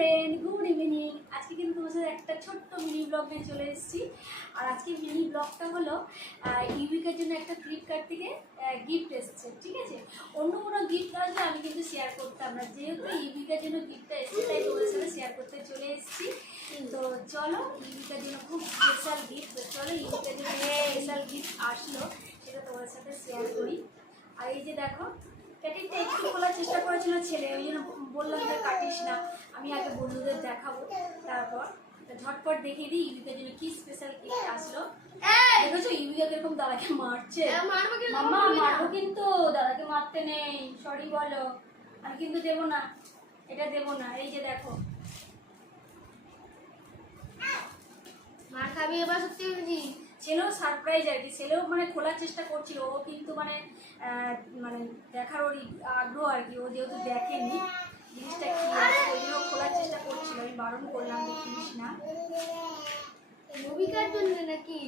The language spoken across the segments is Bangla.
Friend, good evening. আজকে কিন্তু তোমার সাথে একটা ছোট্ট মিনি ব্লগ নিয়ে চলে এসেছি। আর আজকে মিনি ব্লগটা হলো ইউবিকের জন্য একটা ফ্লিপকার্ট থেকে গিফট এসেছে, ঠিক আছে। অন্য কোনো গিফট আসলে আমি কিন্তু শেয়ার করতাম না, যেহেতু ইউবিকের জন্য গিফটটা এসেছে তাই তোমাদের সাথে শেয়ার করতে চলে এসেছি। তো চলো, ইউবিকের জন্য খুব স্পেশাল গিফট, চলো ইউবিকের জন্য স্পেশাল গিফট আসলো সেটা তোমাদের সাথে শেয়ার করি। আর এই যে দেখো, প্যাকেটটা একটু খোলার চেষ্টা করেছিল ছেলে, ওই জন্য বললাম যে কাটিস না, আমি আগে বন্ধুদের দেখাবো, তারপর ঝটপট দেখিয়ে দিই ইউবিকার জন্য কি স্পেশাল গিফট আসলো। দেখেছো ইউবিকা কিরকম দাদাকে মারছে। মাম্মা মারবো কিন্তু, দাদাকে মারতে নেই, সরি বলো, আমি কিন্তু দেবো না, এটা দেবো না। এই যে দেখো, মার খাবি এবার, সত্যি বলছি। ছেলেও সারপ্রাইজ আর কি, ছেলেও মানে খোলার চেষ্টা করছিল, ও কিন্তু মানে মানে দেখার ওর আগ্রহ আর কি, ও যেহেতু দেখেনি জিনিসটা কি আছে ওই জন্য খোলার চেষ্টা করছিল, আমি বারণ করলাম দেখিস না। ইউবিকার জন্য নাকি?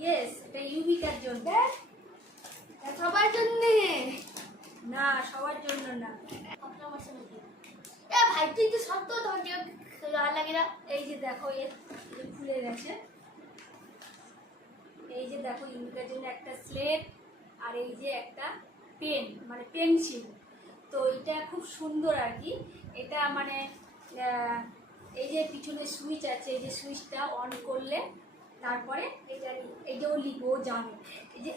ইয়েস, এটা ইউবিকার জন্য। সবার জন্য না, সবার জন্য না। ভাই তুই তো সব তো গায়ে লাগে না। এই যে দেখো, এর খুলে গেছে। এই যে দেখো, ইউবিকার জন্য একটা স্লেট আর এই যে একটা পেন, মানে পেন্সিল। তো এটা খুব সুন্দর আর কি, এটা মানে এই যে পিছনে সুইচ আছে, এই যে সুইচটা অন করলে তারপরে এটা এই যে ও লিখবে, ও জানে এই যে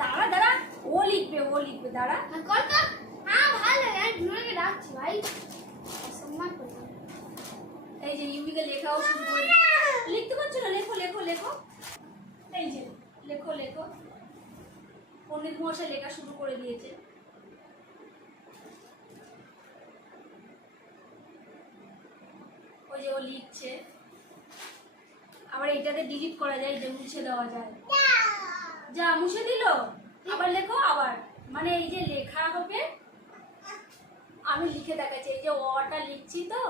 দাঁড়া দাঁড়া, ও লিখবে দাঁড়া। হ্যাঁ ভালো লাগে, আমি দুজনকে ডাকছি ভাই, সম্মান করতে। এই যে ইউবিকা লেখাও শুরু করে, লিখতে পারছো না, লেখো লেখো লেখো, এই যে লেখো লেখো, পণ্ডিত মশাই লেখা শুরু করে দিয়েছে। ওই যে ও লিখছে, আবার এটাতে ডিলিট করা যায়, যে মুছে দেওয়া যায়, যা মুছে দিল, আবার লেখো আবার, মানে এই যে লেখা হবে, আমি লিখে দেখাচ্ছি, এই যে ওটা লিখছি তো,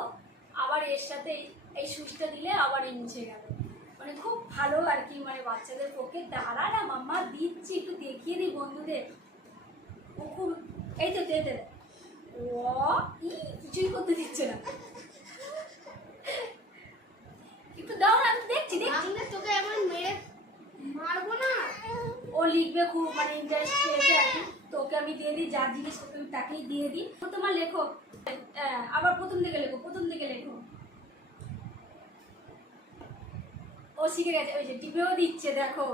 আবার এর সাথে এই সুইচটা দিলে আবার এই মুছে গেল, মানে খুব ভালো আর কি, মানে বাচ্চাদের পক্ষে। দাঁড়া না মাম্মা, দিচ্ছি, একটু দেখিয়ে দিই বন্ধুদের। ও খুব, এই তো দে, ও কিছুই করতে দিচ্ছে না, একটু দাও না, আমি দেখছি তোকে এমন মেরে মারবো না। ও লিখবে খুব, মানে ইন্টারেস্ট পেয়েছে আর কি, তোকে আমি দিয়ে দিই, যার জিনিস তোকে আমি তাকেই দিয়ে দিই। তোমার লেখো, আবার প্রথম দিকে লেখো। ও শিখে গেছে, ওই যে টিপেও দিচ্ছে, দেখো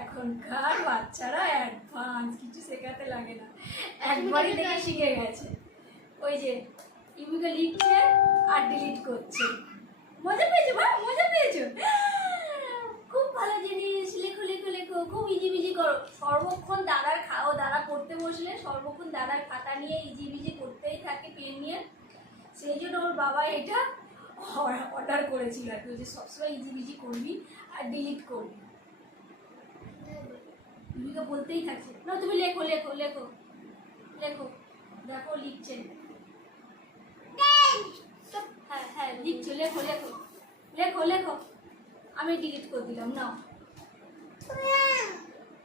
এখনকার বাচ্চারা অ্যাডভান্স, কিছু শেখাতে লাগে না, একবারই দেখে শিখে গেছে। ওই যে ইউবিকা লিখছে আর ডিলিট করছে। মজা পেয়েছো মা, মজা পেয়েছো? খুব ভালো জিনিস, লেখো লেখো লেখো, খুব ইজি করো, সর্বক্ষণ দাদার খাও, দাদা পড়তে বসলে সর্বক্ষণ দাদার খাতা নিয়ে ইজি করতেই থাকে, পেন নিয়ে, সেই জন্য ওর বাবা এটা অর্ডার করেছিল আর কি, যে সবসময় ইজি করবি আর ডিলিট করবি। ইউবিকা বলতেই থাকছে, না তুমি লেখো লেখো লেখো লেখো, দেখো লিখছে, হ্যাঁ হ্যাঁ লিখছো, লেখো লেখো লেখো লেখো, আমি ডিলিট করে দিলাম, নাও।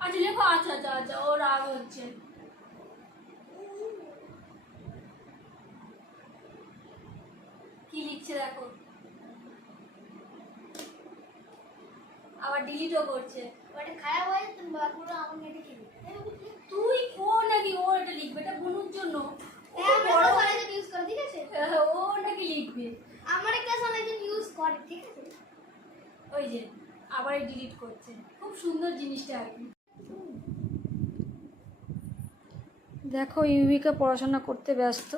আচ্ছা লেখো, আচ্ছা আচ্ছা আচ্ছা, ও রাগ হচ্ছে। কি লিখছে দেখো, আবার ডিলিটও করছে। ওটা খারাপ হয়ে তুমি পুরো আমার মেয়েটা খেলি। তুই ও নাকি ও এটা লিখবে, এটা বনুর জন্য, ও বড় সাইজে ইউজ করে, ঠিক আছে? ও নাকি লিখবে, আমার একটা সাইজে ইউজ করে, ঠিক আছে? ওই যে আবার ডিলিট করছে, খুব সুন্দর জিনিসটা আর কি। দেখো ইউবিকা পড়াশোনা করতে ব্যস্ত,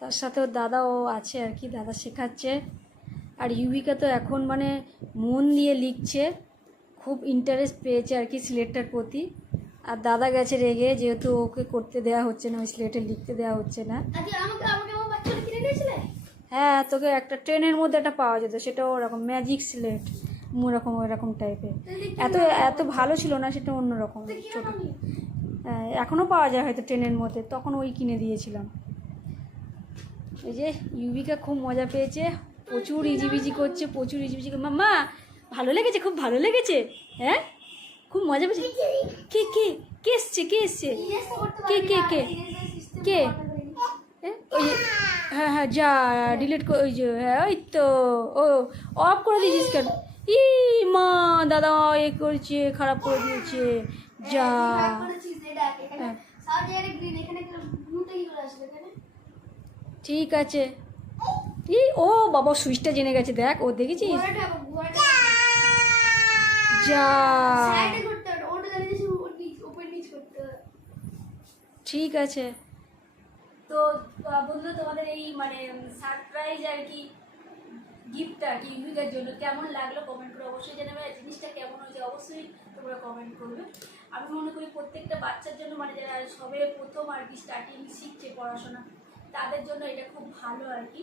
তার সাথে ওর দাদাও আছে আর কি, দাদা শেখাচ্ছে। আর ইউবিকা তো এখন মানে মন দিয়ে লিখছে, খুব ইন্টারেস্ট পেয়েছে আর কি স্লেটটার প্রতি। আর দাদা গেছে রেগে, যেহেতু ওকে করতে দেওয়া হচ্ছে না, ওই স্লেটে লিখতে দেওয়া হচ্ছে না। আজকে আমাকে আমার বাচ্চাটা কিনে দিয়েছিলে? হ্যাঁ, তোকে একটা ট্রেনের মধ্যে একটা পাওয়া যেত, সেটা ওরকম ম্যাজিক স্লেট, ওরকম টাইপের, এত ভালো ছিল না, সেটা অন্যরকম ছোট। হ্যাঁ, এখনও পাওয়া যায় হয়তো ট্রেনের মধ্যে, তখন ওই কিনে দিয়েছিলাম। এই যে ইউবিকা খুব মজা পেয়েছে, প্রচুর ইজিবিজি করছে, মাম্মা ভালো লেগেছে, খুব ভালো লেগেছে, হ্যাঁ খুব মজা পেয়েছে। কে কে কে এসছে, কে এসছে, কে কে কে কে ওই হ্যাঁ হ্যাঁ যা ডিলিট করে ওই যে হ্যাঁ ওই তো ও অফ করে দিয়েছিস কেন? ই মা দাদা এ করছে খারাপ করে দিয়েছে যা। করেছিস এটা এখানে হ্যাঁ। সব জায়গায় গ্রিন, এখানে ব্লুটা কি করে আসবে এখানে? ঠিক আছে। ই ও বাবা সুইচটা জেনে গেছে দেখ ও দেখেছিস ঘোড়াটা ঘোড়াটা যা। সাইডে করতে হবে, ওটা জানিস উপর নিচ করতে হবে। ঠিক আছে। তো বন্ধুরা তোমাদের এই মানে সারপ্রাইজ আর কি গিফটটা আর কি ইউনিকের জন্য কেমন লাগলো কমেন্ট করে অবশ্যই জানাবে। আর জিনিসটা কেমন হয়েছে অবশ্যই তোমরা কমেন্ট করবে। আমি মনে করি প্রত্যেকটা বাচ্চার জন্য মানে যারা সবে প্রথম আর কি স্টার্টিং শিখছে পড়াশোনা তাদের জন্য এটা খুব ভালো আর কি।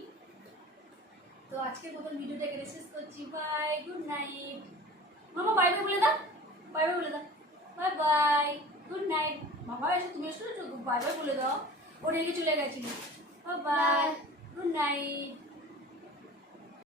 তো আজকের মতন ভিডিওটা এখানে শেষ করছি। Bye, good night. মামা বাই বাই বলে দাও, বাই বাই বলে দাও, বাই বাই, গুড নাইট। মামা এসে তুমি এসে বাই বাই বলে দাও, ও রেগে চলে গেছিল। Bye bye.